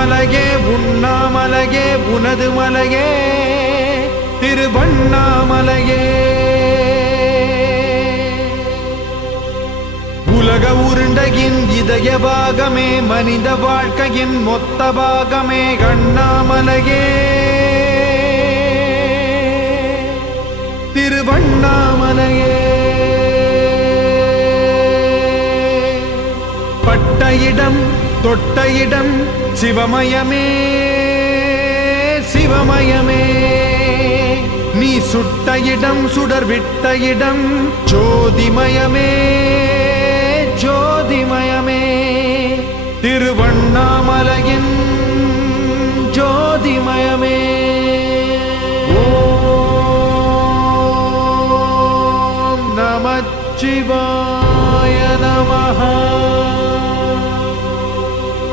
உண்ணாமலையே உண்ணாமலையே உனது மலையே திருவண்ணாமலையே. உலக உருண்டையின் இதய பாகமே மனித வாழ்க்கையின் மொத்த பாகமே அண்ணாமலையே திருவண்ணாமலையே. பட்ட இடம் தொட்ட இடம் சிவமயமே சிவமயமே. நீ சுட்ட இடம் சுடர் விட்ட இடம் ஜோதிமயமே ஜோதிமயமே. திருவண்ணாமலையின் ஜோதிமயமே.